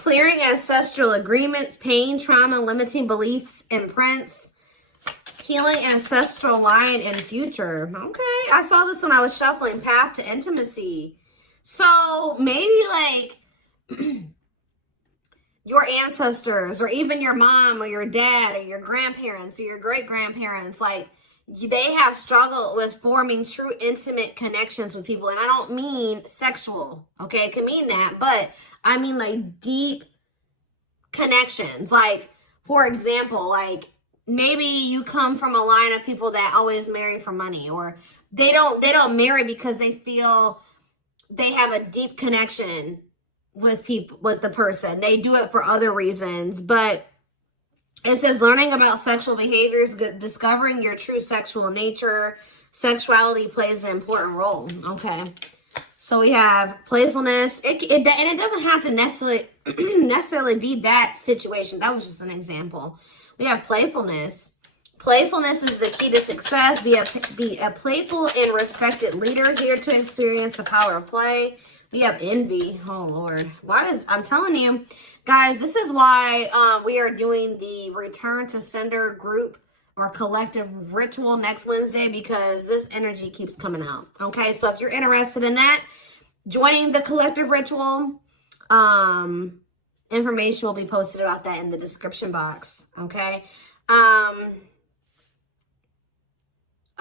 Clearing ancestral agreements, pain, trauma, limiting beliefs, imprints. Healing ancestral line and future. Okay, I saw this when I was shuffling path to intimacy. So maybe like your ancestors or even your mom or your dad or your grandparents or your great-grandparents, like they have struggled with forming true intimate connections with people. And I don't mean sexual, okay? It can mean that, but I mean like deep connections. Like, for example, like maybe you come from a line of people that always marry for money, or they don't marry because they feel they have a deep connection with people, with the person. They do it for other reasons. But it says learning about sexual behaviors, discovering your true sexual nature. Sexuality plays an important role. Okay. So we have playfulness. And it doesn't have to necessarily be that situation. That was just an example. We have playfulness. Playfulness is the key to success. Be a playful and respected leader, here to experience the power of play. We have envy. Oh, Lord. I'm telling you, guys, this is why we are doing the Return to Sender group or collective ritual next Wednesday, because this energy keeps coming out. Okay, so if you're interested in that, joining the collective ritual, information will be posted about that in the description box. Okay.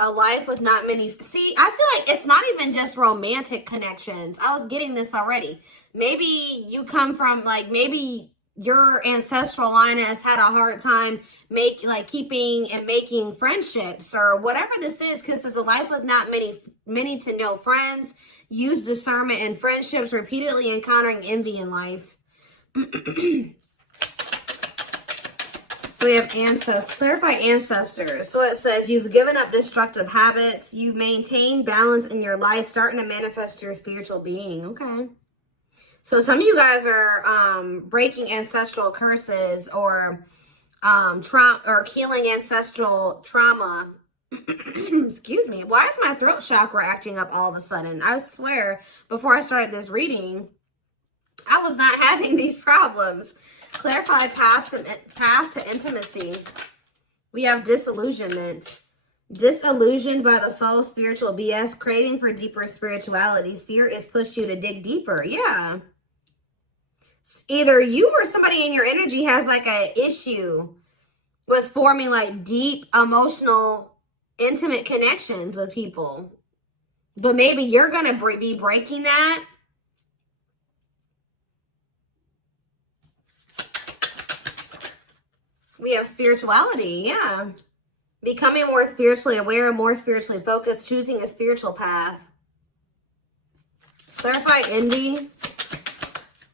A life with not many. See, I feel like it's not even just romantic connections. I was getting this already. Maybe you come from like, maybe your ancestral line has had a hard time keeping and making friendships or whatever this is, because it's a life with not many to no friends. Use discernment in friendships, repeatedly encountering envy in life. So we have ancestors. Clarify ancestors. So it says you've given up destructive habits. You maintain balance in your life, starting to manifest your spiritual being. Okay. So some of you guys are breaking ancestral curses or trauma, or healing ancestral trauma. Excuse me. Why is my throat chakra acting up all of a sudden? I swear, before I started this reading, I was not having these problems. Clarify path to intimacy. We have disillusionment. Disillusioned by the faux spiritual BS, craving for deeper spirituality. Spirit has pushed you to dig deeper. Yeah. Either you or somebody in your energy has like an issue with forming like deep emotional, intimate connections with people. But maybe you're going to be breaking that. We have spirituality, yeah. Becoming more spiritually aware, more spiritually focused, choosing a spiritual path. Clarify envy.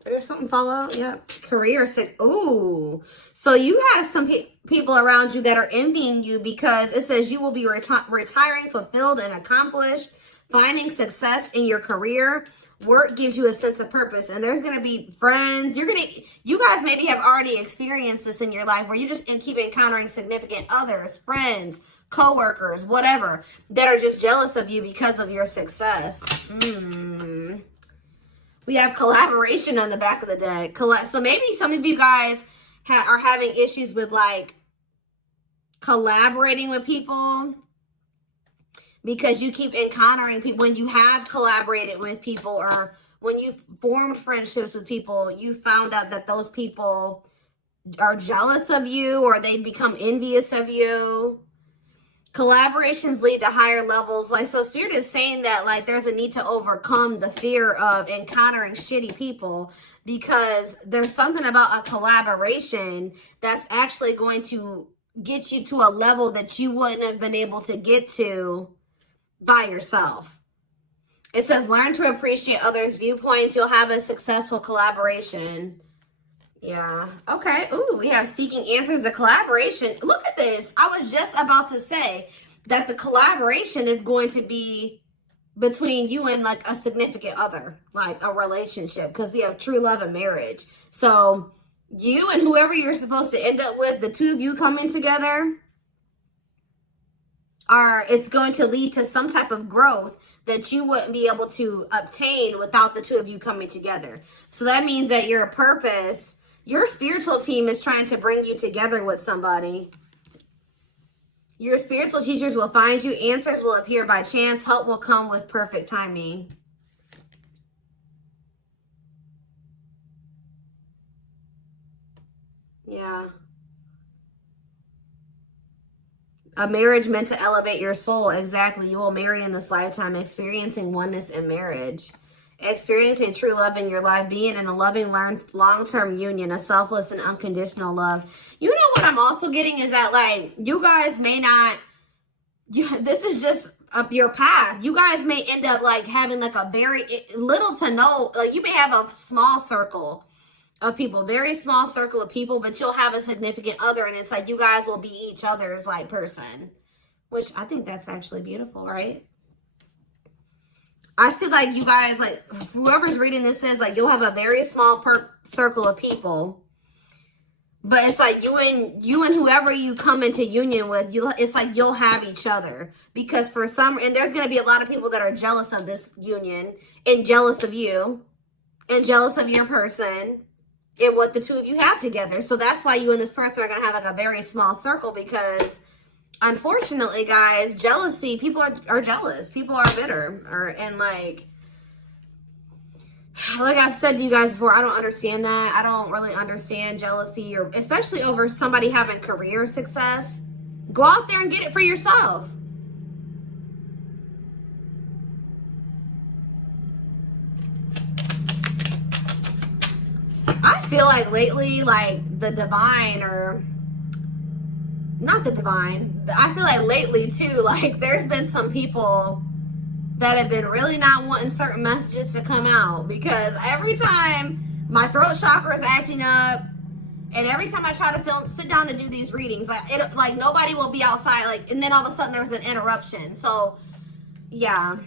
There's something follow. Yep. Career. Ooh. So you have some people around you that are envying you, because it says you will be retiring fulfilled and accomplished, finding success in your career. Work gives you a sense of purpose, and there's going to be friends. You guys maybe have already experienced this in your life, where you just keep encountering significant others, friends, co-workers, whatever, that are just jealous of you because of your success. We have collaboration on the back of the deck. So maybe some of you guys are having issues with like collaborating with people, because you keep encountering people. When you have collaborated with people, or when you've formed friendships with people, you found out that those people are jealous of you, or they become envious of you. Collaborations lead to higher levels. Like, so Spirit is saying that like there's a need to overcome the fear of encountering shitty people, because there's something about a collaboration that's actually going to get you to a level that you wouldn't have been able to get to by yourself. It says learn to appreciate others' viewpoints. You'll have a successful collaboration. Yeah. Okay. Ooh, we have seeking answers. The collaboration. Look at this. I was just about to say that the collaboration is going to be between you and like a significant other, like a relationship, because we have true love and marriage. So you and whoever you're supposed to end up with, the two of you coming together. it's going to lead to some type of growth that you wouldn't be able to obtain without the two of you coming together. So that means that your purpose, your spiritual team is trying to bring you together with somebody. Your spiritual teachers will find you. Answers will appear by chance. Help will come with perfect timing. Yeah. A marriage meant to elevate your soul. Exactly. You will marry in this lifetime, experiencing oneness in marriage. Experiencing true love in your life, being in a loving, long-term union, a selfless and unconditional love. You know what I'm also getting is that, like, you guys may not, this is just up your path. You guys may end up, like, having, like, a very little to no, like, you may have a small circle of people, very small circle of people, but you'll have a significant other, and it's like you guys will be each other's, like, person, which I think that's actually beautiful, right? I see, like, you guys, like, whoever's reading this says, like, you'll have a very small circle of people, but it's like you and whoever you come into union with, it's like you'll have each other, because for some, and there's going to be a lot of people that are jealous of this union, and jealous of you, and jealous of your person, and what the two of you have together. So that's why you and this person are going to have, like, a very small circle, because unfortunately, guys, jealousy, people are jealous. People are bitter. And, like I've said to you guys before, I don't understand that. I don't really understand jealousy, or especially over somebody having career success. Go out there and get it for yourself. I feel like lately, like, the divine, or not the divine, but I feel like lately too, like, there's been some people that have been really not wanting certain messages to come out, because every time my throat chakra is acting up, and every time I try to sit down to do these readings, like nobody will be outside, like, and then all of a sudden there's an interruption. So yeah,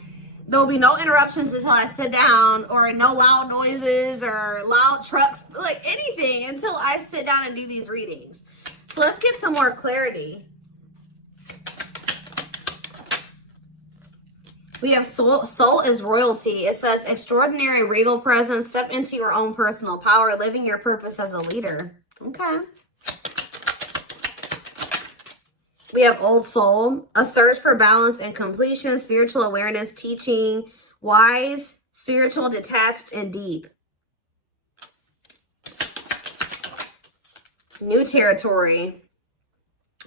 there'll be no interruptions until I sit down, or no loud noises or loud trucks, like anything, until I sit down and do these readings. So let's get some more clarity. We have soul is royalty. It says extraordinary regal presence. Step into your own personal power, living your purpose as a leader. Okay. We have old soul, a search for balance and completion, spiritual awareness, teaching, wise, spiritual, detached, and deep. New territory,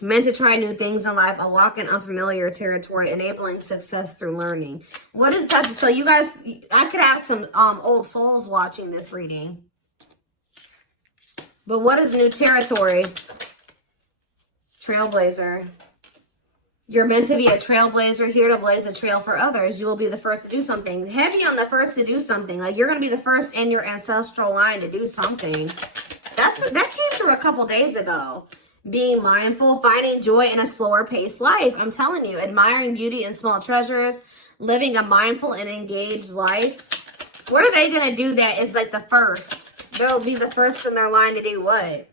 meant to try new things in life, a walk in unfamiliar territory, enabling success through learning. What is that? So you guys, I could have some old souls watching this reading. But what is new territory? Trailblazer. You're meant to be a trailblazer, here to blaze a trail for others. You will be the first to do something. Heavy on the first to do something. Like, you're going to be the first in your ancestral line to do something. That came through a couple days ago. Being mindful, finding joy in a slower paced life. I'm telling you, admiring beauty in small treasures, living a mindful and engaged life. What are they going to do that is like the first? They'll be the first in their line to do what?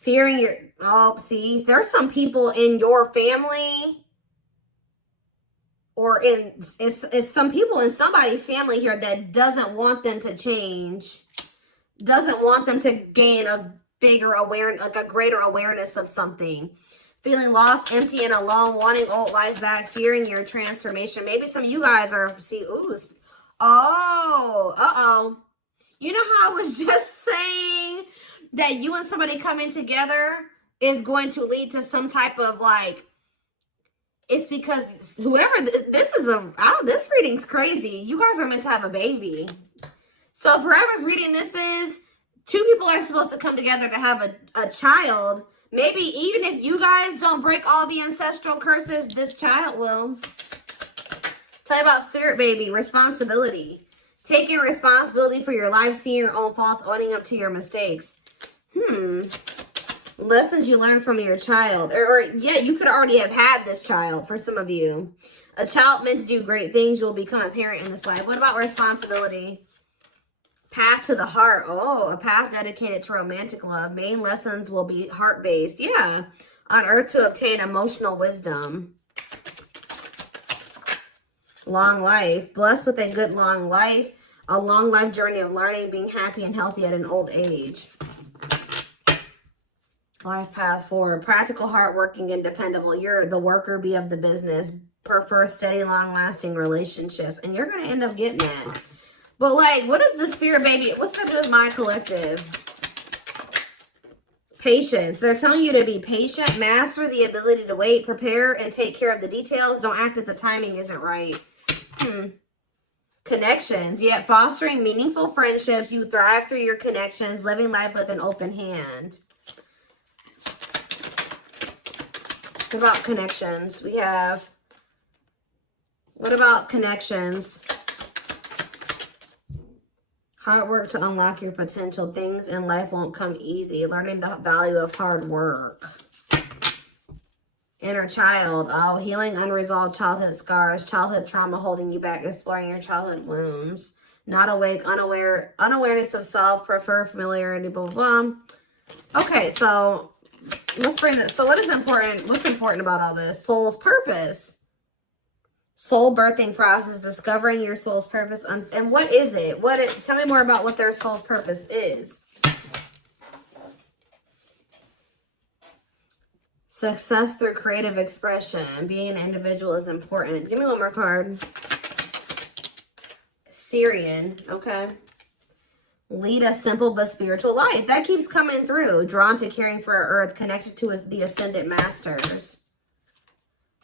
Fearing your, oh, see, there's some people in your family, or it's some people in somebody's family here that doesn't want them to change, doesn't want them to gain a bigger awareness, like a greater awareness of something. Feeling lost, empty, and alone, wanting old life back, fearing your transformation. Maybe some of you guys are, see, ooh, oh, you know how I was just saying that you and somebody coming together is going to lead to some type of, like, it's because whoever, this reading's crazy. You guys are meant to have a baby. So whoever's reading this is, two people are supposed to come together to have a child. Maybe even if you guys don't break all the ancestral curses, this child will. Tell you about spirit baby, responsibility. Taking responsibility for your life, seeing your own faults, owning up to your mistakes. Lessons you learned from your child. Or yeah, you could already have had this child for some of you. A child meant to do great things. You'll become a parent in this life. What about responsibility? Path to the heart. Oh, a path dedicated to romantic love. Main lessons will be heart-based. Yeah. On earth to obtain emotional wisdom. Long life. Blessed with a good long life. A long life journey of learning, being happy and healthy at an old age. Life path forward. Practical, hardworking, and dependable. You're the worker bee of the business. Prefer steady, long-lasting relationships. And you're going to end up getting that. But, like, what is the spirit, baby? What's that do with my collective? Patience. They're telling you to be patient. Master the ability to wait. Prepare and take care of the details. Don't act if the timing isn't right. Connections. Yet fostering meaningful friendships. You thrive through your connections. Living life with an open hand. What about connections? We have, what about connections? Hard work to unlock your potential. Things in life won't come easy. Learning the value of hard work. Inner child. Oh, healing unresolved childhood scars. Childhood trauma holding you back. Exploring your childhood wounds. Not awake. Unaware. Unawareness of self. Prefer familiarity. Blah, blah, blah. Okay, so let's bring this. So what is important? What's important about all this? Soul's purpose. Soul birthing process. Discovering your soul's purpose. And what is it? Tell me more about what their soul's purpose is. Success through creative expression. Being an individual is important. Give me one more card. Syrian. Okay. Lead a simple but spiritual life. That keeps coming through. Drawn to caring for our earth. Connected to the ascended masters.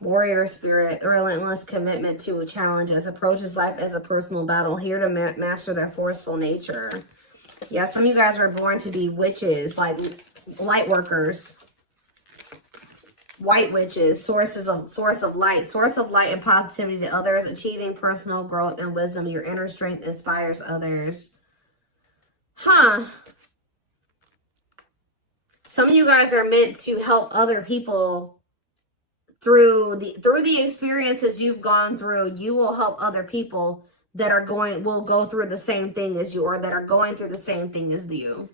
Warrior spirit. Relentless commitment to challenges. Approaches life as a personal battle. Here to master their forceful nature. Yeah, some of you guys were born to be witches. Like light workers. White witches. Source of light. Source of light and positivity to others. Achieving personal growth and wisdom. Your inner strength inspires others. Huh. Some of you guys are meant to help other people through the experiences you've gone through. You will help other people that will go through the same thing as you, or that are going through the same thing as you.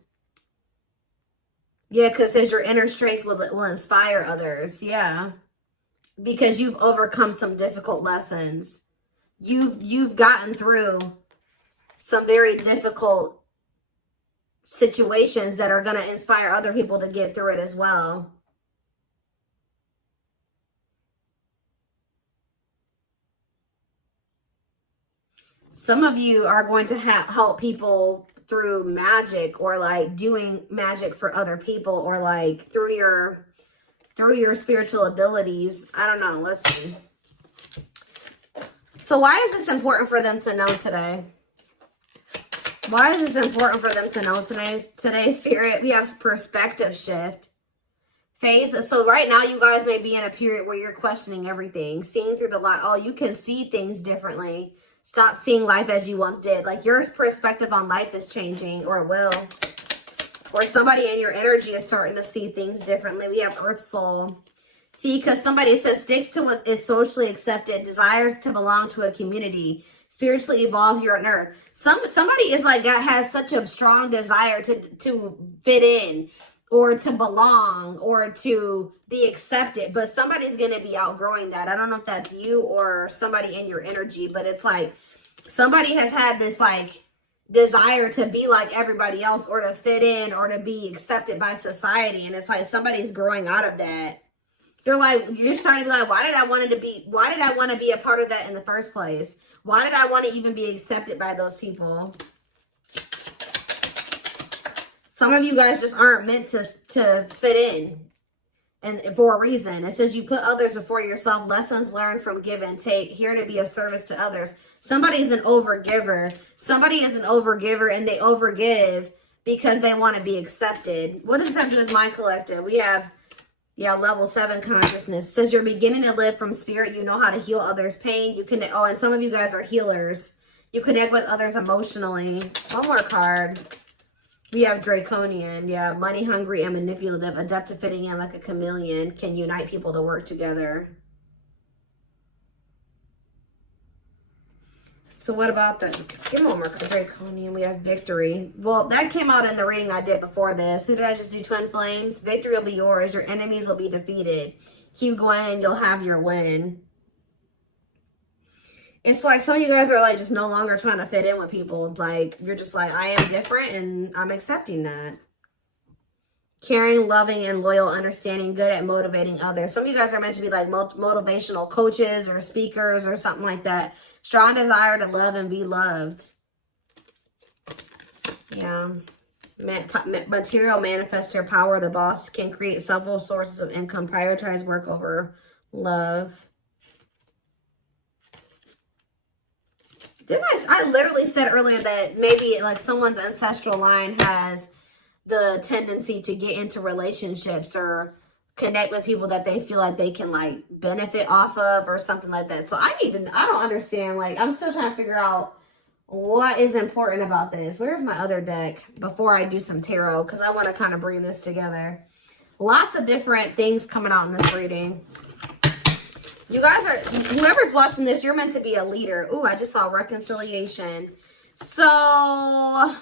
Yeah, because it says your inner strength will inspire others. Yeah. Because you've overcome some difficult lessons. You've gotten through some very difficult situations that are going to inspire other people to get through it as well. Some of you are going to help people through magic, or like doing magic for other people, or like through your spiritual abilities. I don't know. Let's see. So why is this important for them to know today? Why is this important for them to know today, Spirit? We have perspective shift. Phase. So right now you guys may be in a period where you're questioning everything. Seeing through the light. Oh, you can see things differently. Stop seeing life as you once did. Like your perspective on life is changing, or will. Or somebody in your energy is starting to see things differently. We have Earth Soul. See, because somebody says sticks to what is socially accepted, desires to belong to a community, spiritually evolve here on Earth. Somebody is like has such a strong desire to fit in, or to belong, or to be accepted, but somebody's going to be outgrowing that. I don't know if that's you or somebody in your energy, but it's like somebody has had this like desire to be like everybody else, or to fit in, or to be accepted by society, and it's like somebody's growing out of that. They're like, you're starting to be like, why did I want to be a part of that in the first place? Why did I want to even be accepted by those people? Some of you guys just aren't meant to fit in, and for a reason. It says you put others before yourself. Lessons learned from give and take. Here to be of service to others. Somebody's an overgiver. Somebody is an overgiver, and they overgive because they want to be accepted. What does this have to do with my collective? We have, yeah, level 7 consciousness. It says you're beginning to live from spirit. You know how to heal others' pain. You can. Oh, and some of you guys are healers. You connect with others emotionally. One more card. We have Draconian. Yeah, money hungry and manipulative, adept to fitting in like a chameleon, can unite people to work together. So what about the, give me one more draconian. We have victory. Well, that came out in the reading I did before this. Who did I just do? Twin flames. Victory will be yours. Your enemies will be defeated. Keep going. You'll have your win. It's like some of you guys are like just no longer trying to fit in with people. Like you're just like, I am different and I'm accepting that. Caring, loving, and loyal, understanding, good at motivating others. Some of you guys are meant to be like motivational coaches or speakers or something like that. Strong desire to love and be loved. Yeah. Material manifests your power. The boss can create several sources of income. Prioritize work over love. Didn't I literally said earlier that maybe like someone's ancestral line has the tendency to get into relationships or connect with people that they feel like they can like benefit off of or something like that. So I don't understand. Like I'm still trying to figure out what is important about this. Where's my other deck before I do some tarot? Because I want to kind of bring this together. Lots of different things coming out in this reading. You guys are, whoever's watching this, you're meant to be a leader. Ooh, I just saw reconciliation. So,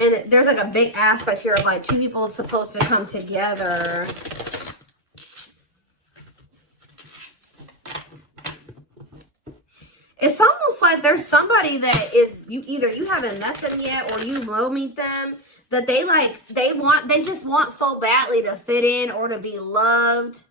and there's like a big aspect here of like two people supposed to come together. It's almost like there's somebody that is, either you haven't met them yet or you will meet them, that they just want so badly to fit in or to be loved.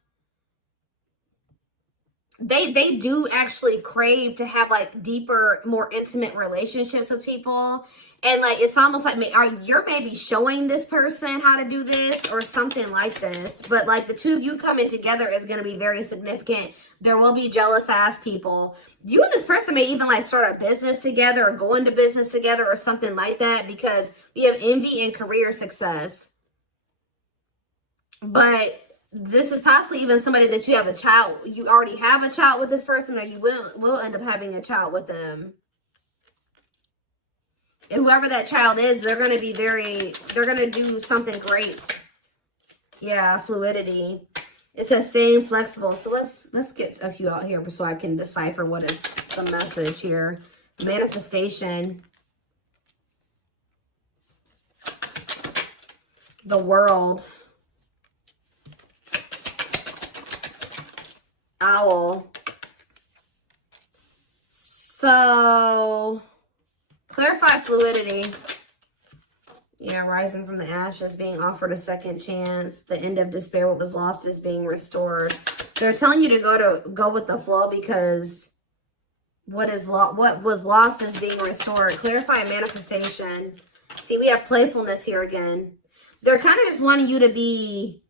They do actually crave to have like deeper, more intimate relationships with people. And like, it's almost like you're maybe showing this person how to do this or something like this. But like the two of you coming together is going to be very significant. There will be jealous ass people. You and this person may even like start a business together or go into business together or something like that, because we have envy and career success. But this is possibly even somebody that you have a child. You already have a child with this person, or you will end up having a child with them. And whoever that child is, they're going to be they're going to do something great. Yeah, fluidity. It says staying flexible. So let's get a few out here so I can decipher what is the message here. Manifestation. The world. Owl. So clarify fluidity. Yeah, rising from the ashes, being offered a second chance. The end of despair, what was lost is being restored. They're telling you to go with the flow, because what was lost is being restored. Clarify manifestation. See, we have playfulness here again. They're kind of just wanting you to be,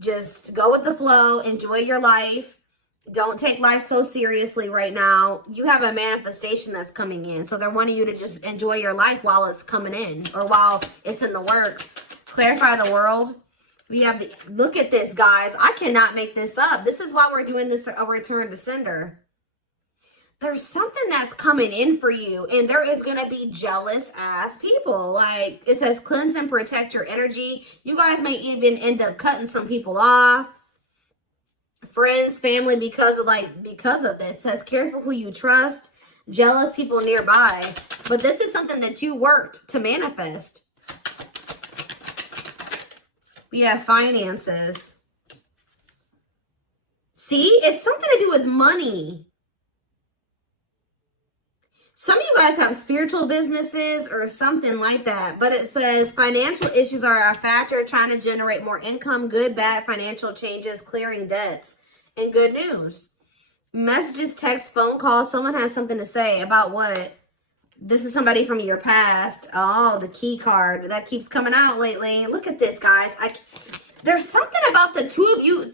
just go with the flow, enjoy your life. Don't take life so seriously right now. You have a manifestation that's coming in. So they're wanting you to just enjoy your life while it's coming in, or while it's in the works. Clarify the world. We have the, look at this, guys. I cannot make this up. This is why we're doing this, a return to sender. There's something that's coming in for you, and there is going to be jealous ass people. Like it says, cleanse and protect your energy. You guys may even end up cutting some people off. Friends, family, because of this. Says care for who you trust. Jealous people nearby. But this is something that you worked to manifest. We have finances. See, it's something to do with money. Some of you guys have spiritual businesses or something like that. But it says financial issues are a factor, trying to generate more income, good, bad financial changes, clearing debts, and good news. Messages, text, phone calls. Someone has something to say about what? This is somebody from your past. Oh, the key card. That keeps coming out lately. Look at this, guys. There's something about the two of you,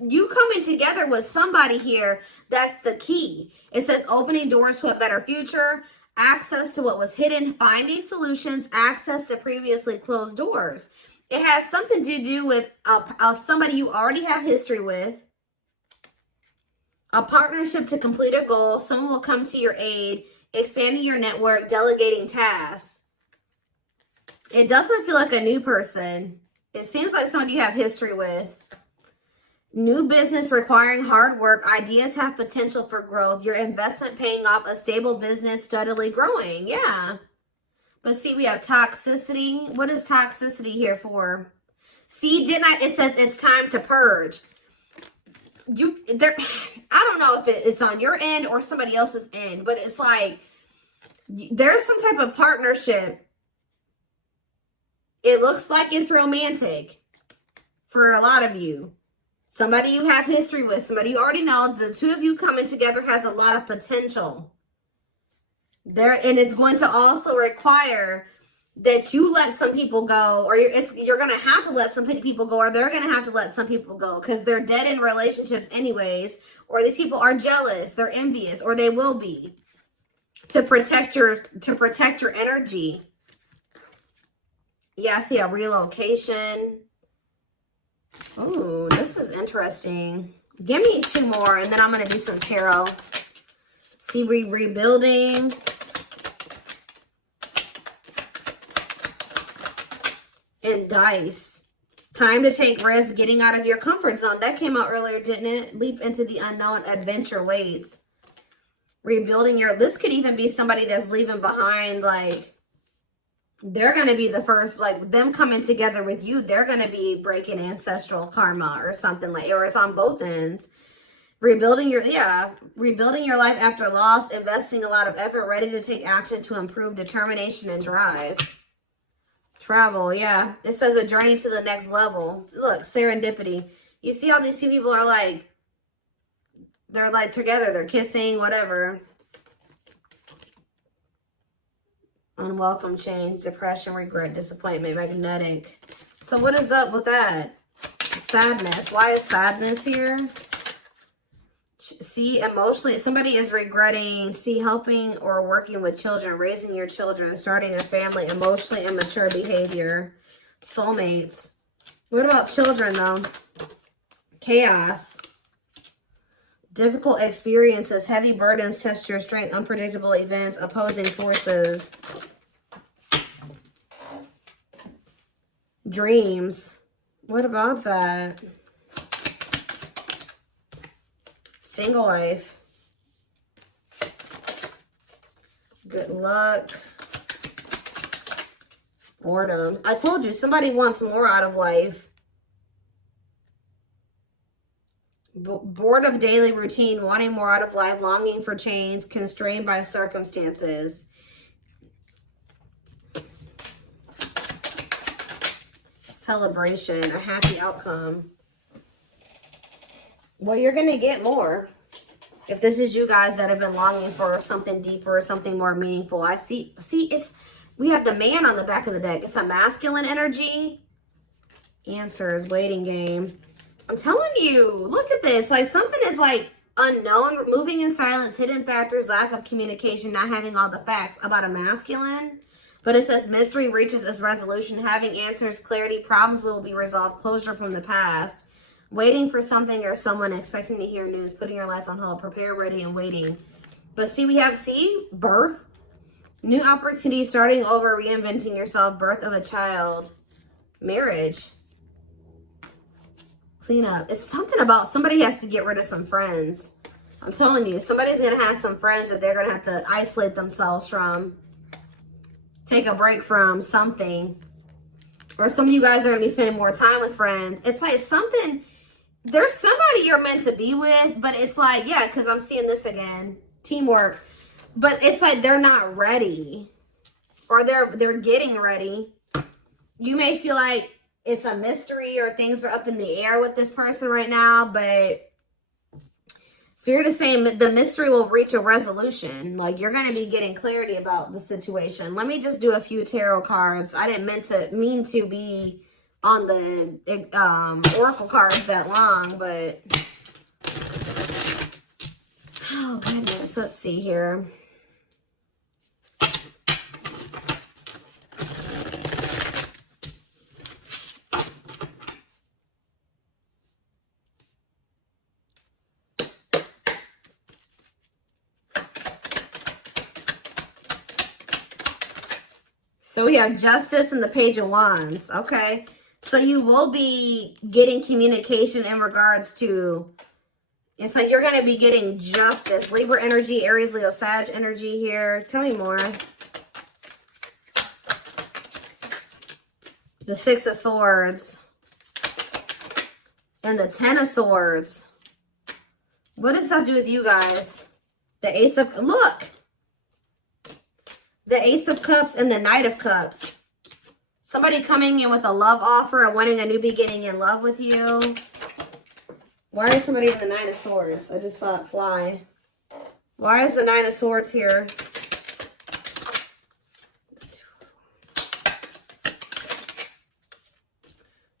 you coming together with somebody here. That's the key. It says opening doors to a better future, access to what was hidden, finding solutions, access to previously closed doors. It has something to do with somebody you already have history with, a partnership to complete a goal. Someone will come to your aid, expanding your network, delegating tasks. It doesn't feel like a new person. It seems like somebody you have history with. New business requiring hard work. Ideas have potential for growth. Your investment paying off. A stable business steadily growing. Yeah. But see, we have toxicity. What is toxicity here for? See, it says it's time to purge. I don't know if it's on your end or somebody else's end, but it's like there's some type of partnership. It looks like it's romantic for a lot of you. Somebody you have history with, somebody you already know. The two of you coming together has a lot of potential there, and it's going to also require that you let some people go, or you're going to have to let some people go, or they're going to have to let some people go because they're dead in relationships anyways, or these people are jealous, they're envious, or they will be, to protect your energy. Yeah, I see a relocation. Oh, this is interesting. Give me 2 more, and then I'm going to do some tarot. See, rebuilding. And dice. Time to take risks, getting out of your comfort zone. That came out earlier, didn't it? Leap into the unknown, adventure waits. Rebuilding this could even be somebody that's leaving behind, like, they're going to be the first, like, them coming together with you, they're going to be breaking ancestral karma or something, like, or it's on both ends. Rebuilding your life after loss, investing a lot of effort, ready to take action to improve, determination and drive. Travel, yeah. It says a journey to the next level. Look, serendipity. You see how these two people are like, they're like together, they're kissing, whatever. Unwelcome change, depression, regret, disappointment, magnetic. So what is up with that? Sadness. Why is sadness here? See, emotionally, somebody is regretting, see, helping or working with children, raising your children, starting a family, emotionally immature behavior, soulmates. What about children, though? Chaos. Difficult experiences, heavy burdens, test your strength, unpredictable events, opposing forces. Dreams. What about that? Single life. Good luck. Boredom. I told you, somebody wants more out of life. Bored of daily routine, wanting more out of life, longing for change, constrained by circumstances. Celebration, a happy outcome. Well, you're going to get more. If this is you guys that have been longing for something deeper, something more meaningful. I see, we have the man on the back of the deck. It's a masculine energy. Answers, waiting game. I'm telling you, look at this. Like something is like unknown, moving in silence, hidden factors, lack of communication, not having all the facts about a masculine. But it says mystery reaches its resolution, having answers, clarity, problems will be resolved, closure from the past. Waiting for something or someone, expecting to hear news, putting your life on hold, prepare, ready, and waiting. But see, we have, birth, new opportunity, starting over, reinventing yourself, birth of a child, marriage, clean up. It's something about somebody has to get rid of some friends. I'm telling you, somebody's going to have some friends that they're going to have to isolate themselves from, take a break from something. Or some of you guys are going to be spending more time with friends. It's like something... There's somebody you're meant to be with, but it's like, yeah, because I'm seeing this again. Teamwork. But it's like they're not ready. Or they're getting ready. You may feel like it's a mystery or things are up in the air with this person right now, but Spirit is saying the mystery will reach a resolution. Like you're going to be getting clarity about the situation. Let me just do a few tarot cards. I didn't mean to be on the oracle cards that long, but oh goodness, let's see here. So we have Justice and the Page of Wands. Okay. So you will be getting communication in regards to, it's like you're going to be getting justice. Libra energy, Aries, Leo, Sag energy here. Tell me more. The Six of Swords. And the Ten of Swords. What does this have to do with you guys? The Ace of, look. The Ace of Cups and the Knight of Cups. Somebody coming in with a love offer and wanting a new beginning in love with you. Why is somebody in the Nine of Swords? I just saw it fly. Why is the Nine of Swords here?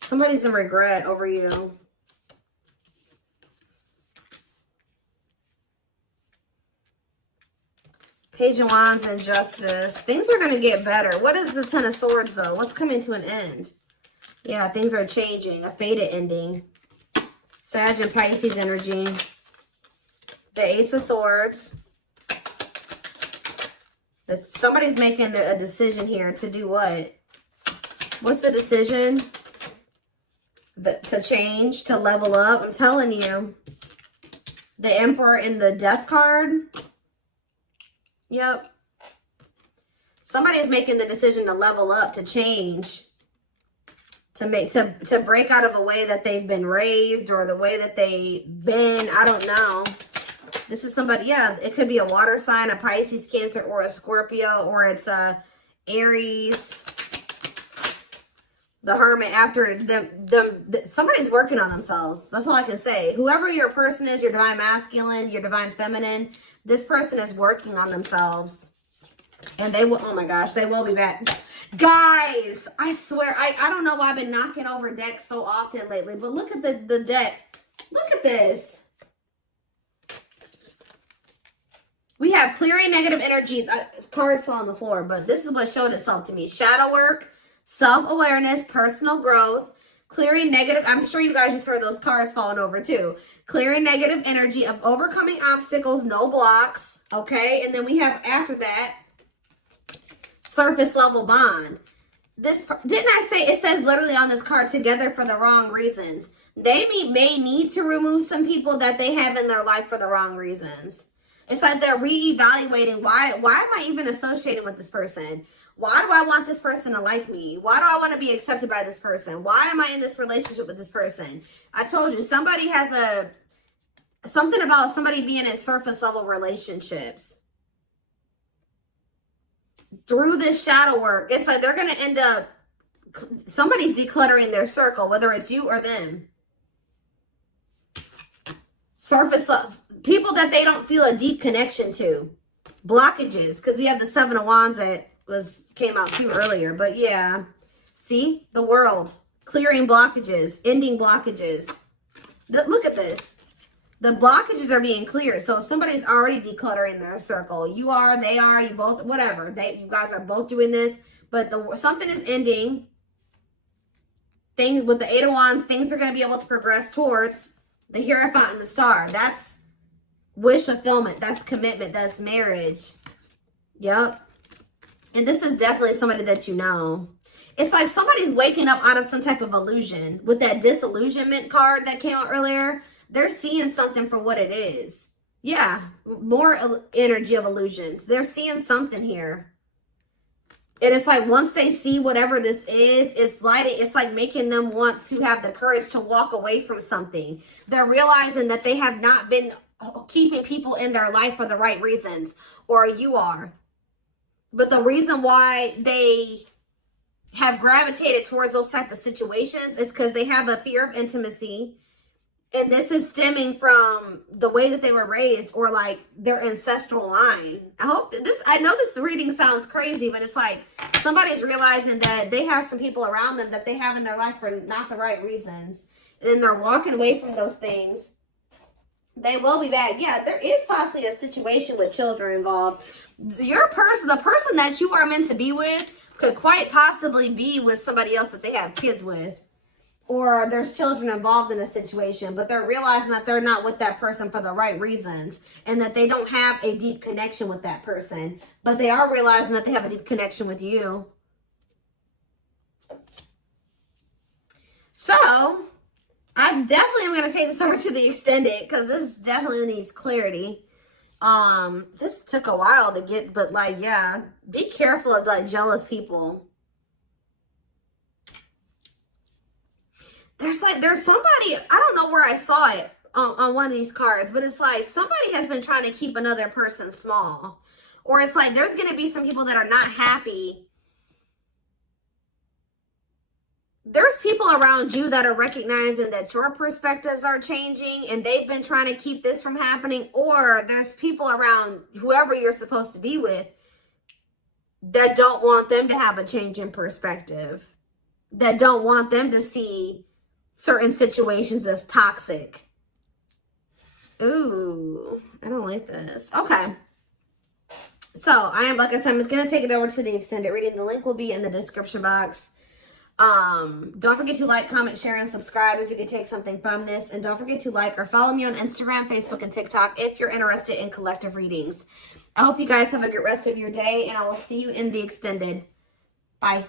Somebody's in regret over you. Page of Wands and Justice. Things are going to get better. What is the Ten of Swords, though? What's coming to an end? Yeah, things are changing. A faded ending. Sag and Pisces energy. The Ace of Swords. Somebody's making a decision here to do what? What's the decision? To change, to level up. I'm telling you. The Emperor in the Death card. Yep. Somebody's making the decision to level up, to change. To break out of a way that they've been raised or the way that they've been, I don't know. This is somebody, yeah, it could be a water sign, a Pisces, Cancer, or a Scorpio, or it's a Aries. The Hermit, after somebody's working on themselves. That's all I can say. Whoever your person is, your divine masculine, your divine feminine, this person is working on themselves. And they will, oh my gosh, they will be back. Guys, I swear, I don't know why I've been knocking over decks so often lately, but look at the deck. Look at this. We have clearing negative energy. Cards fall on the floor, but this is what showed itself to me. Shadow work, self-awareness, personal growth, clearing negative. I'm sure you guys just heard those cards falling over too. Clearing negative energy of overcoming obstacles, no blocks. Okay, and then we have after that, surface level bond. This, didn't I say, it says literally on this card, together for the wrong reasons. They may need to remove some people that they have in their life for the wrong reasons. It's like they're reevaluating, why am I even associating with this person? Why do I want this person to like me? Why do I want to be accepted by this person? Why am I in this relationship with this person? I told you, somebody has something about somebody being in surface level relationships. Through this shadow work, it's like they're going to end up, somebody's decluttering their circle, whether it's you or them. Surface, people that they don't feel a deep connection to. Blockages, because we have the Seven of Wands that came out too earlier. But yeah, see, the World, clearing blockages, ending blockages. Look at this. The blockages are being cleared. So if somebody's already decluttering their circle, you are, they are, you both, whatever. You guys are both doing this, but something is ending. Things with the Eight of Wands, things are going to be able to progress towards the Hierophant and the Star. That's wish fulfillment. That's commitment. That's marriage. Yep. And this is definitely somebody that you know. It's like somebody's waking up out of some type of illusion. With that disillusionment card that came out earlier, they're seeing something for what it is. Yeah, more energy of illusions. They're seeing something here. And it's like once they see whatever this is, it's like making them want to have the courage to walk away from something. They're realizing that they have not been keeping people in their life for the right reasons, or you are. But the reason why they have gravitated towards those type of situations is because they have a fear of intimacy. And this is stemming from the way that they were raised, or like their ancestral line. I know this reading sounds crazy, but it's like somebody's realizing that they have some people around them that they have in their life for not the right reasons. And they're walking away from those things. They will be back. Yeah, there is possibly a situation with children involved. The person that you are meant to be with could quite possibly be with somebody else that they have kids with. Or there's children involved in a situation, but they're realizing that they're not with that person for the right reasons, and that they don't have a deep connection with that person, but they are realizing that they have a deep connection with you. So I definitely am going to take this over to the extended because this definitely needs clarity. This took a while to get, but like, yeah, be careful of like jealous people. There's somebody, I don't know where I saw it on one of these cards, but it's like somebody has been trying to keep another person small. Or it's like there's going to be some people that are not happy. There's people around you that are recognizing that your perspectives are changing and they've been trying to keep this from happening. Or there's people around whoever you're supposed to be with that don't want them to have a change in perspective, that don't want them to see certain situations as toxic. Ooh, I don't like this. Okay. So I am, like I said, I'm just going to take it over to the extended reading. The link will be in the description box. Don't forget to like, comment, share, and subscribe if you could take something from this. And don't forget to like or follow me on Instagram, Facebook, and TikTok if you're interested in collective readings. I hope you guys have a good rest of your day, and I will see you in the extended. Bye.